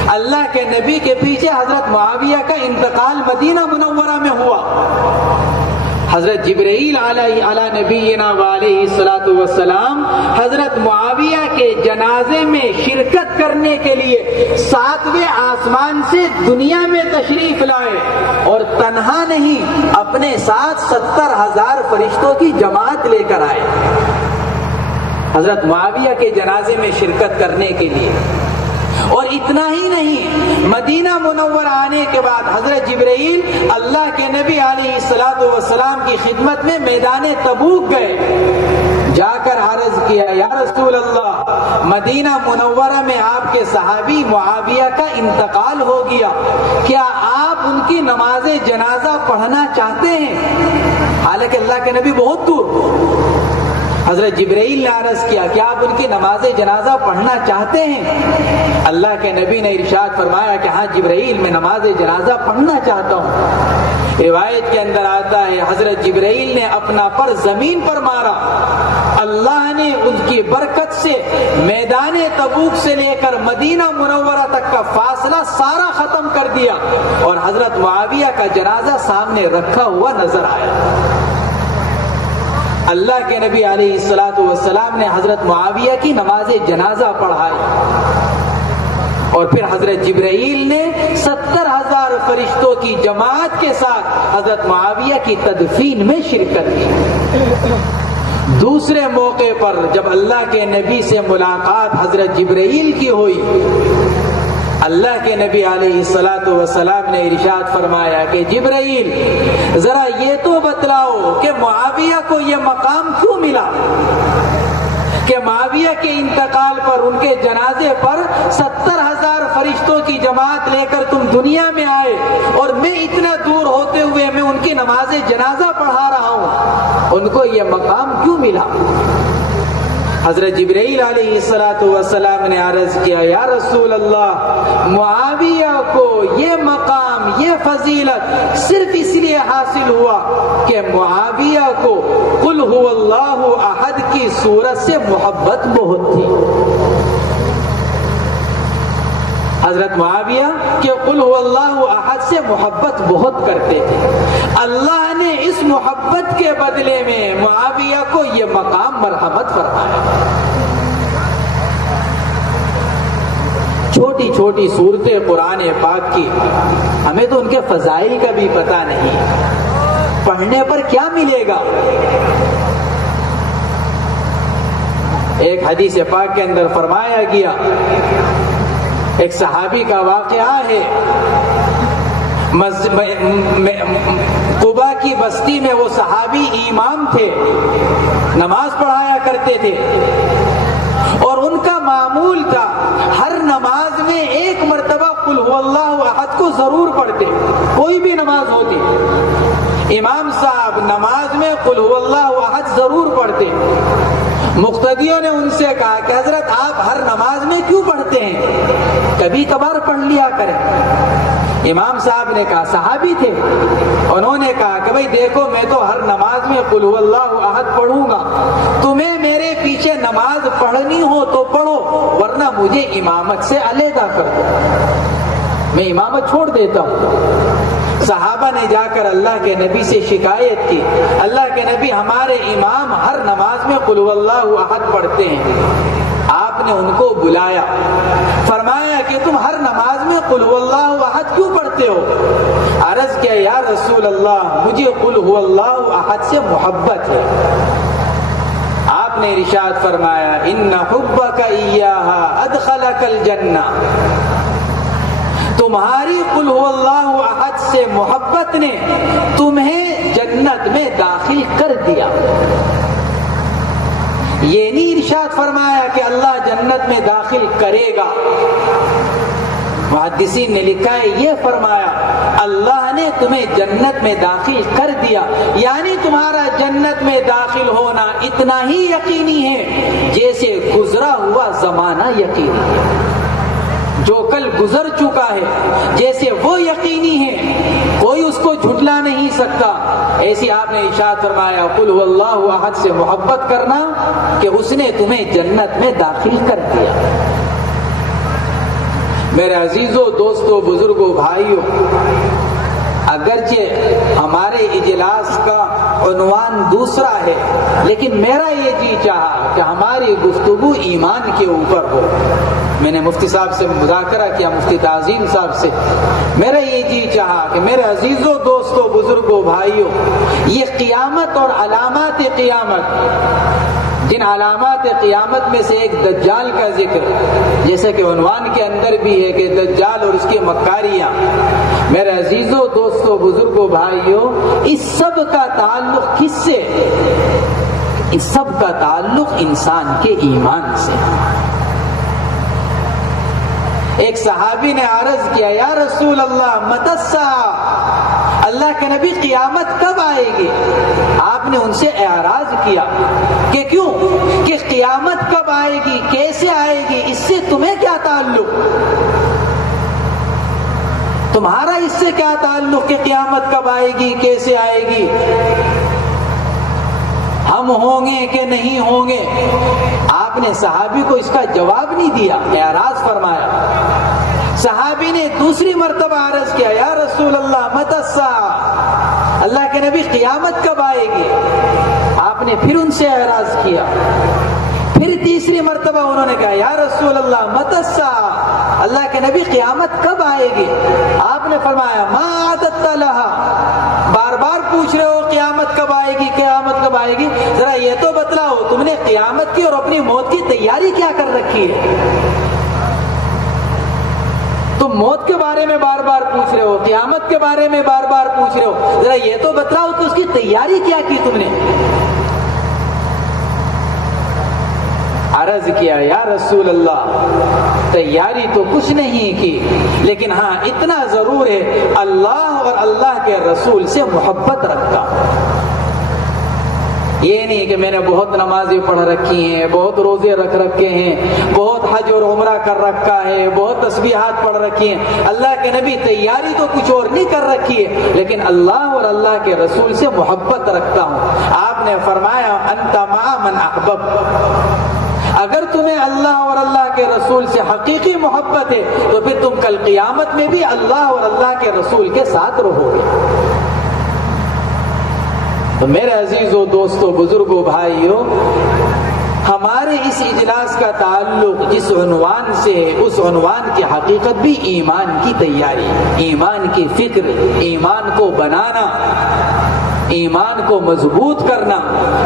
اللہ کے نبی کے پیچھے حضرت معاویہ کا انتقال مدینہ منورہ میں ہوا۔ حضرت جبرائیل علی نبینا وعلیہ الصلاۃ والسلام حضرت معاویہ کے جنازے میں شرکت کرنے کے لیے 7ویں آسمان سے دنیا میں تشریف لائے، اور تنہا نہیں، اپنے ساتھ 70,000 فرشتوں کی جماعت لے کر آئے حضرت معاویہ کے جنازے میں شرکت کرنے کے لیے۔ اور اتنا ہی نہیں، مدینہ منورہ آنے کے بعد حضرت جبرائیل اللہ کے نبی علیہ الصلاۃ والسلام کی خدمت میں میدان تبوک گئے، جا کر عرض کیا یا رسول اللہ، مدینہ منورہ میں آپ کے صحابی معاویہ کا انتقال ہو گیا، کیا آپ ان کی نماز جنازہ پڑھنا چاہتے ہیں؟ حالانکہ اللہ کے نبی بہت دور۔ حضرت جبرائیل نے عرض کیا کہ آپ ان کی نماز جنازہ پڑھنا چاہتے ہیں؟ اللہ کے نبی نے ارشاد فرمایا کہ ہاں جبرائیل، میں نماز جنازہ پڑھنا چاہتا ہوں۔ روایت کے اندر آتا ہے حضرت جبرائیل نے اپنا پر زمین پر مارا، اللہ نے ان کی برکت سے میدان تبوک سے لے کر مدینہ منورہ تک کا فاصلہ سارا ختم کر دیا، اور حضرت معاویہ کا جنازہ سامنے رکھا ہوا نظر آیا۔ اللہ کے نبی علیہ الصلاۃ والسلام نے حضرت معاویہ کی نماز جنازہ پڑھائی، اور پھر حضرت جبرائیل نے 70,000 فرشتوں کی جماعت کے ساتھ حضرت معاویہ کی تدفین میں شرکت کی۔ دوسرے موقع پر جب اللہ کے نبی سے ملاقات حضرت جبرائیل کی ہوئی، اللہ کے نبی علیہ الصلاۃ والسلام نے ارشاد فرمایا کہ جبرائیل، ذرا یہ تو بتلاؤ کہ معاویہ کو یہ مقام کیوں ملا کہ معاویہ کے انتقال پر، ان کے جنازے پر 70,000 فرشتوں کی جماعت لے کر تم دنیا میں آئے، اور میں اتنا دور ہوتے ہوئے میں ان کی نماز جنازہ پڑھا رہا ہوں، ان کو یہ مقام کیوں ملا؟ حضرت جبرائیل علیہ الصلاۃ والسلام نے عرض کیا یا رسول اللہ، معاویہ کو یہ مقام، یہ فضیلت صرف اس لیے حاصل ہوا کہ معاویہ کو قل هو اللہ احد کی سورت سے محبت بہت تھی۔ حضرت معاویہ کہ قل هو اللہ احد سے محبت بہت کرتے تھے، اللہ نے اس محبت کے بدلے میں معاویہ کو یہ مقام مرحمت فرمایا۔ چھوٹی چھوٹی صورتیں قرآن پاک کی، ہمیں تو ان کے فضائل کا بھی پتہ نہیں، پڑھنے پر کیا ملے گا؟ ایک حدیث پاک کے اندر فرمایا گیا، ایک صحابی کا واقعہ ہے، قبا کی بستی میں وہ صحابی امام تھے، نماز پڑھایا کرتے تھے، اور ان کا معمول تھا ہر نماز میں ایک مرتبہ قل هو اللہ احد کو ضرور پڑھتے، کوئی بھی نماز ہوتی، امام صاحب نماز میں قل هو اللہ احد ضرور پڑھتے۔ مقتدیوں نے ان سے کہا کہ حضرت آپ ہر نماز میں کیوں پڑھتے ہیں؟ کبھی کبھار پڑھ لیا کریں۔ امام صاحب نے کہا، صحابی تھے، انہوں نے کہا کہ بھئی دیکھو، میں تو ہر نماز میں قل هو اللہ احد پڑھوں گا، تمہیں میرے پیچھے نماز پڑھنی ہو تو پڑھو، ورنہ مجھے امامت سے علیحدہ کر دو، میں امامت چھوڑ دیتا ہوں۔ صحابہ نے جا کر اللہ کے نبی سے شکایت کی، اللہ کے نبی ہمارے امام ہر نماز میں قل هو اللہ احد پڑھتے ہیں، آپ آپ نے ان کو بلایا، فرمایا کہ تم ہر نماز میں قل هو اللہ احد کیوں پڑھتے ہو؟ عرض کیا یا رسول اللہ مجھے قل هو اللہ احد سے محبت ہے۔ آپ نے ارشاد فرمایا ان حبک ایہا ادخلک الجنہ، تمہاری قل هو اللہ احد سے محبت نے تمہیں جنت میں داخل کر دیا۔ یہ نہیں ارشاد فرمایا کہ اللہ جنت میں داخل کرے گا، محدثین نے لکھا ہے یہ فرمایا اللہ نے تمہیں جنت میں داخل کر دیا، یعنی تمہارا جنت میں داخل ہونا اتنا ہی یقینی ہے جیسے گزرا ہوا زمانہ یقینی ہے، جو کل گزر چکا ہے جیسے وہ یقینی ہے، کوئی اس کو جھٹلا نہیں سکتا۔ ایسی آپ نے ارشاد فرمایا قل هو اللہ احد سے محبت کرنا کہ اس نے تمہیں جنت میں داخل کر دیا۔ میرے عزیزوں، دوستوں، بزرگوں، بھائیوں، اگرچہ ہمارے اجلاس کا عنوان دوسرا ہے، لیکن میرا یہ جی چاہا کہ ہماری گفتگو ایمان کے اوپر ہو۔ میں نے مفتی صاحب سے مذاکرہ کیا، مفتی تعظیم صاحب سے، میرا یہ جی چاہا کہ میرے عزیزوں، دوستوں، بزرگوں، بھائیوں، یہ قیامت اور علامات قیامت، جن علامات قیامت میں سے ایک دجال کا ذکر، جیسے کہ عنوان کے اندر بھی ہے کہ دجال اور اس کی مکاریاں، میرے عزیزوں، دوستوں، بزرگوں، بھائیوں، اس سب کا تعلق کس سے؟ اس سب کا تعلق انسان کے ایمان سے۔ ایک صحابی نے عرض کیا یا رسول اللہ متی الساعہ، اللہ کے نبی قیامت کب آئے گی؟ آپ نے ان سے اعراض کیا کہ کیوں؟ کہ قیامت کب آئے گی، کیسے آئے گی، اس سے تمہیں کیا تعلق؟ تمہارا اس سے کیا تعلق کہ قیامت کب آئے گی، کیسے آئے گی؟ ہم ہوں گے کہ نہیں ہوں گے؟ آپ نے صحابی کو اس کا جواب نہیں دیا، اعراض فرمایا۔ صحابی نے دوسری مرتبہ عرض کیا یا رسول اللہ متی الساعہ، اللہ کے نبی قیامت کب آئے گی؟ آپ نے پھر ان سے اعراض کیا۔ پھر تیسری مرتبہ انہوں نے کہا یا رسول اللہ متی الساعہ، اللہ کے نبی قیامت کب آئے گی؟ آپ نے فرمایا ما عادت لها، بار بار پوچھ رہے ہو قیامت کب آئے گی، قیامت کب آئے گی، ذرا یہ تو بتلاؤ تم نے قیامت کی اور اپنی موت کی تیاری کیا کر رکھی ہے؟ تم موت کے بارے میں بار بار پوچھ رہے ہو، قیامت کے بارے میں بار بار پوچھ رہے ہو، ذرا یہ تو بتلاؤ کہ اس کی تیاری کیا کی تم نے؟ عرض کیا یا رسول اللہ تیاری تو کچھ نہیں کی، لیکن ہاں اتنا ضرور ہے اللہ اور اللہ کے رسول سے محبت رکھتا۔ یہ نہیں کہ میں نے بہت نمازیں پڑھ رکھی ہیں، بہت روزے رکھ رکھے ہیں، بہت حج اور عمرہ کر رکھا ہے، بہت تسبیحات پڑھ رکھی ہیں۔ اللہ کے نبی تیاری تو کچھ اور نہیں کر رکھی ہے، لیکن اللہ اور اللہ کے رسول سے محبت رکھتا ہوں۔ آپ نے فرمایا انت مع من احببت، اگر تمہیں اللہ اور اللہ کے رسول سے حقیقی محبت ہے تو پھر تم کل قیامت میں بھی اللہ اور اللہ کے رسول کے ساتھ رہو گے۔ تو میرے عزیزوں، دوستوں، بزرگوں، بھائیوں، ہمارے اس اجلاس کا تعلق جس عنوان سے ہے اس عنوان کی حقیقت بھی ایمان کی تیاری، ایمان کی فکر، ایمان کو بنانا، ایمان کو مضبوط کرنا۔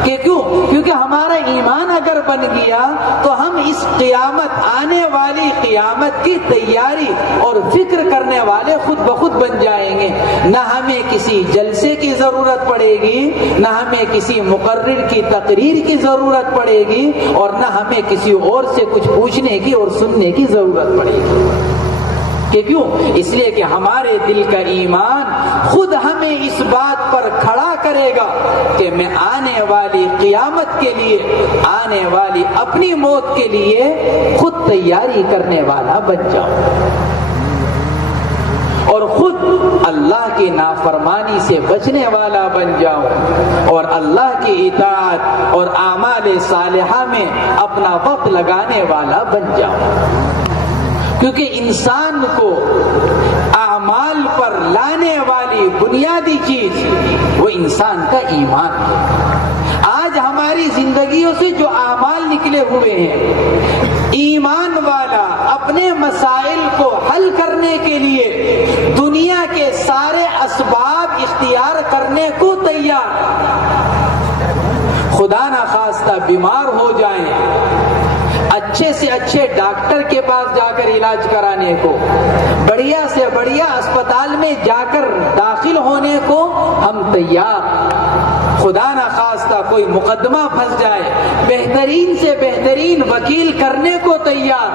کہ کیوں؟ کیونکہ ہمارا ایمان اگر بن گیا تو ہم اس قیامت، آنے والی قیامت کی تیاری اور فکر کرنے والے خود بخود بن جائیں گے۔ نہ ہمیں کسی جلسے کی ضرورت پڑے گی، نہ ہمیں کسی مقرر کی تقریر کی ضرورت پڑے گی، اور نہ ہمیں کسی اور سے کچھ پوچھنے کی اور سننے کی ضرورت پڑے گی۔ کہ کیوں؟ اس لیے کہ ہمارے دل کا ایمان خود ہمیں اس بات پر کھڑا کرے گا کہ میں آنے والی قیامت کے لیے، آنے والی اپنی موت کے لیے خود تیاری کرنے والا بن جاؤں، اور خود اللہ کی نافرمانی سے بچنے والا بن جاؤں، اور اللہ کی اطاعت اور اعمال صالحہ میں اپنا وقت لگانے والا بن جاؤں۔ کیونکہ انسان کو اعمال پر لانے والی بنیادی چیز وہ انسان کا ایمان ہے۔ آج ہماری ہماری زندگیوں سے جو اعمال نکلے ہوئے ہیں، ایمان والا اپنے مسائل کو حل کرنے کے لیے دنیا کے سارے اسباب اختیار کرنے کو تیار، خدا نہ خواستہ بیمار ہو جائیں، اچھے سے اچھے ڈاکٹر کے پاس جا کر علاج کرانے کو، بڑھیا سے بڑھیا اسپتال میں جا کر داخل ہونے کو ہم تیار، خدا نہ خواستہ کوئی مقدمہ پھنس جائے بہترین سے بہترین وکیل کرنے کو تیار۔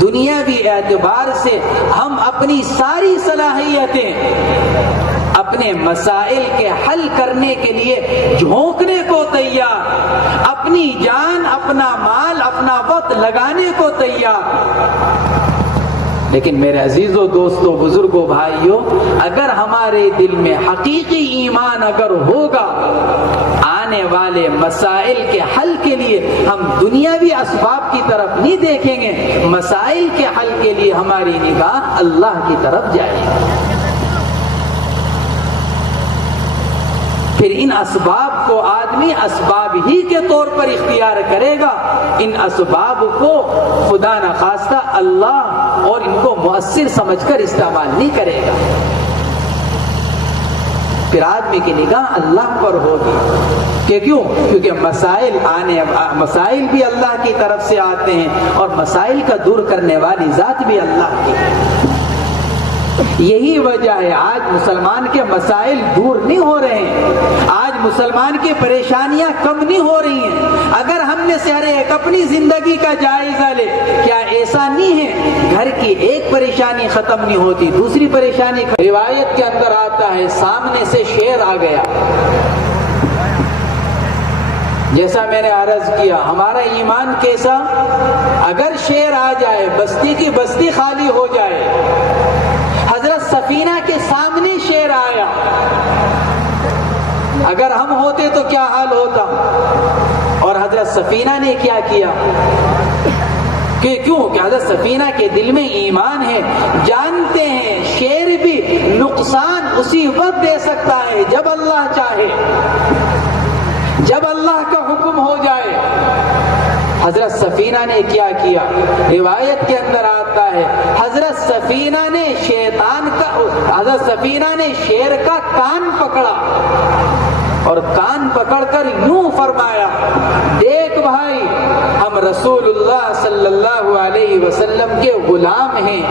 دنیاوی اعتبار سے ہم اپنی ساری صلاحیتیں اپنے مسائل کے حل کرنے کے لیے جھونکنے کو تیار، اپنی جان، اپنا مال، اپنا وقت لگانے کو تیار۔ لیکن میرے عزیزوں، دوستوں، بزرگوں، بھائیوں، اگر ہمارے دل میں حقیقی ایمان اگر ہوگا، آنے والے مسائل کے حل کے لیے ہم دنیاوی اسباب کی طرف نہیں دیکھیں گے، مسائل کے حل کے لیے ہماری نگاہ اللہ کی طرف جائے گی۔ پھر ان اسباب کو آدمی اسباب ہی کے طور پر اختیار کرے گا، ان اسباب کو خدا نہ خواستہ اللہ اور ان کو مؤثر سمجھ کر استعمال نہیں کرے گا۔ پھر آدمی کی نگاہ اللہ پر ہوگی کہ کیوں؟ کیونکہ مسائل بھی اللہ کی طرف سے آتے ہیں اور مسائل کا دور کرنے والی ذات بھی اللہ کی ہے۔ یہی وجہ ہے آج مسلمان کے مسائل دور نہیں ہو رہے ہیں، آج مسلمان کی پریشانیاں کم نہیں ہو رہی ہیں۔ اگر ہم نے سے ہر ایک اپنی زندگی کا جائزہ لے، کیا ایسا نہیں ہے گھر کی ایک پریشانی ختم نہیں ہوتی دوسری پریشانی؟ روایت کے اندر آتا ہے سامنے سے شیر آ گیا، جیسا میں نے عرض کیا ہمارا ایمان کیسا، اگر شیر آ جائے بستی کی بستی خالی ہو جائے۔ حضرت سفینہ کے سامنے شیر آیا، اگر ہم ہوتے تو کیا حال ہوتا؟ اور حضرت سفینہ نے کیا کیا؟ کیوں کہ حضرت سفینہ کے دل میں ایمان ہے، جانتے ہیں شیر بھی نقصان اسی وقت دے سکتا ہے جب اللہ چاہے، جب اللہ کا حکم ہو جائے۔ حضرت سفینہ نے کیا کیا؟ روایت کے اندر آتا ہے حضرت سفینہ نے شیر کا کان پکڑا اور کان پکڑ کر یوں فرمایا، دیکھ بھائی ہم رسول اللہ صلی اللہ علیہ وسلم کے غلام ہیں،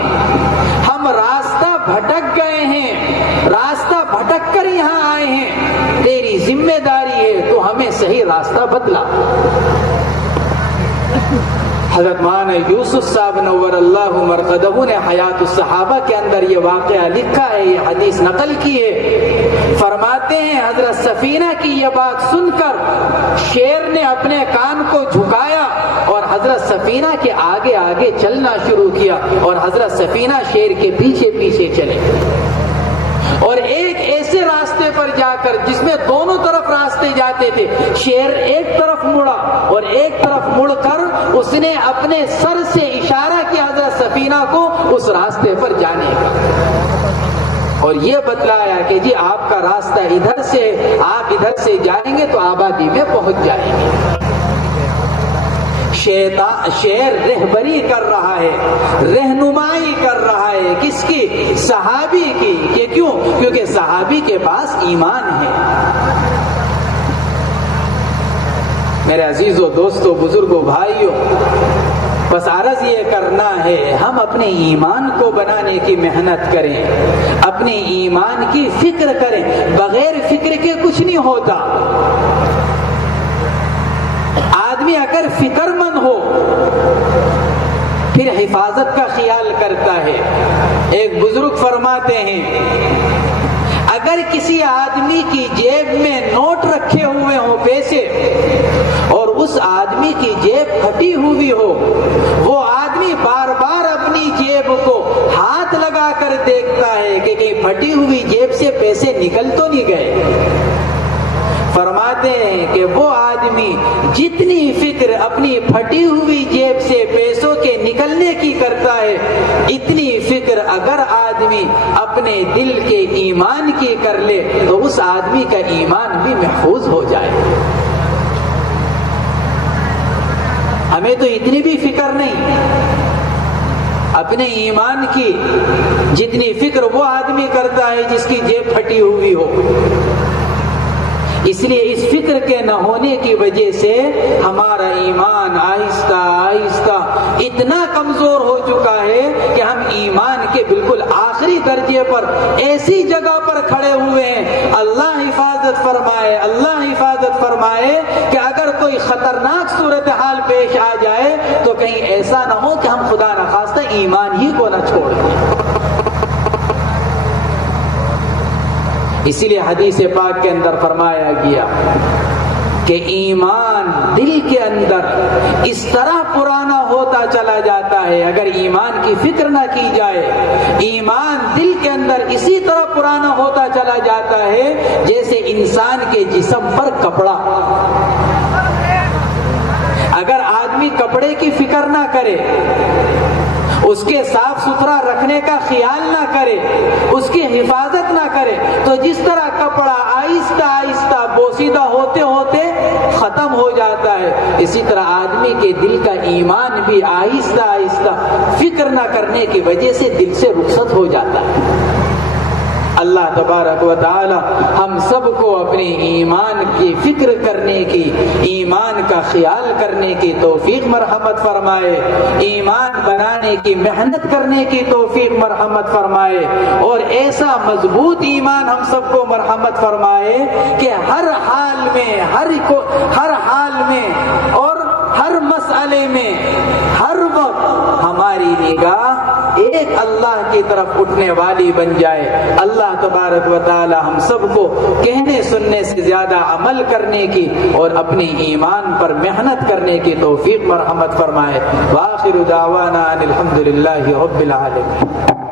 ہم راستہ بھٹک گئے ہیں، راستہ بھٹک کر یہاں آئے ہیں، تیری ذمہ داری ہے تو ہمیں صحیح راستہ بتلا۔ حضرت مولانا یوسف صاحب نور اللہ مرقدہ نے حیات الصحابہ کے اندر یہ واقعہ لکھا ہے، یہ حدیث نقل کی ہے۔ فرماتے ہیں حضرت سفینہ کی یہ بات سن کر شیر نے اپنے کان کو جھکایا اور حضرت سفینہ کے آگے آگے چلنا شروع کیا اور حضرت سفینہ شیر کے پیچھے پیچھے چلے، اور ایک ایسے راستے پر جا کر جس میں دونوں طرف راستے جاتے تھے، شیر ایک طرف مڑا اور ایک طرف مڑ کر اس نے اپنے سر سے اشارہ کیا حضرت سفینہ کو اس راستے پر جانے کا، اور یہ بتلایا کہ جی آپ کا راستہ ادھر سے، آپ ادھر سے جائیں گے تو آبادی میں پہنچ جائیں گے۔ شیر رہبری کر رہا ہے، رہنمائی کر رہا ہے، کس کی؟ صحابی کی، کہ کیوں؟ کیونکہ صحابی کے پاس ایمان ہے۔ میرے عزیزوں، دوستوں، بزرگوں، بھائیوں، بس عرض یہ کرنا ہے ہم اپنے ایمان کو بنانے کی محنت کریں، اپنے ایمان کی فکر کریں، بغیر فکر کے کچھ نہیں ہوتا۔ آدمی اگر فکر مند ہو پھر حفاظت کا خیال کرتا ہے۔ ایک بزرگ فرماتے ہیں اگر کسی آدمی کی جیب میں نوٹ رکھے ہوئے ہوں پیسے اور اس آدمی کی جیب پھٹی ہوئی ہو، وہ آدمی بار بار اپنی جیب کو ہاتھ لگا کر دیکھتا ہے کہ کہیں پھٹی ہوئی جیب سے پیسے نکل تو نہیں گئے۔ فرماتے ہیں کہ وہ آدمی جتنی فکر اپنی پھٹی ہوئی جیب سے پیسوں کے نکلنے کی کرتا ہے، اتنی فکر اگر آدمی اپنے دل کے ایمان کی کر لے تو اس آدمی کا ایمان بھی محفوظ ہو جائے۔ ہمیں تو اتنی بھی فکر نہیں، اپنے ایمان کی جتنی فکر وہ آدمی کرتا ہے جس کی جیب پھٹی ہوئی ہو۔ اس لیے اس فکر کے نہ ہونے کی وجہ سے ہمارا ایمان آہستہ آہستہ اتنا کمزور ہو چکا ہے کہ ہم ایمان کے بالکل آخری درجے پر ایسی جگہ پر کھڑے ہوئے ہیں۔ اللہ حفاظت فرمائے، اللہ حفاظت فرمائے کہ اگر کوئی خطرناک صورتحال پیش آ جائے تو کہیں ایسا نہ ہو کہ ہم خدا نخواستہ ایمان ہی کو نہ چھوڑ دیں۔ اسی لیے حدیث پاک کے اندر فرمایا گیا کہ ایمان دل کے اندر اس طرح پرانا ہوتا چلا جاتا ہے، اگر ایمان کی فکر نہ کی جائے، ایمان دل کے اندر اسی طرح پرانا ہوتا چلا جاتا ہے جیسے انسان کے جسم پر کپڑا۔ اگر آدمی کپڑے کی فکر نہ کرے، اس کے صاف ستھرا رکھنے کا خیال نہ کرے، اس کی حفاظت نہ کرے، تو جس طرح کپڑا آہستہ آہستہ بوسیدہ ہوتے ہوتے ختم ہو جاتا ہے، اسی طرح آدمی کے دل کا ایمان بھی آہستہ آہستہ فکر نہ کرنے کی وجہ سے دل سے رخصت ہو جاتا ہے۔ اللہ تبارک و تعالی ہم سب کو اپنے ایمان کی فکر کرنے کی، ایمان کا خیال کرنے کی توفیق مرحمت فرمائے، ایمان بنانے کی محنت کرنے کی توفیق مرحمت فرمائے، اور ایسا مضبوط ایمان ہم سب کو مرحمت فرمائے کہ ہر حال میں، ہر حال میں اور ہر مسئلے میں ہر وقت ہماری نگاہ ایک اللہ کی طرف اٹھنے والی بن جائے۔ اللہ تبارک و تعالی ہم سب کو کہنے سننے سے زیادہ عمل کرنے کی اور اپنے ایمان پر محنت کرنے کی توفیق مرحمت فرمائے۔ وآخر دعوانا ان الحمد للہ رب العالمین۔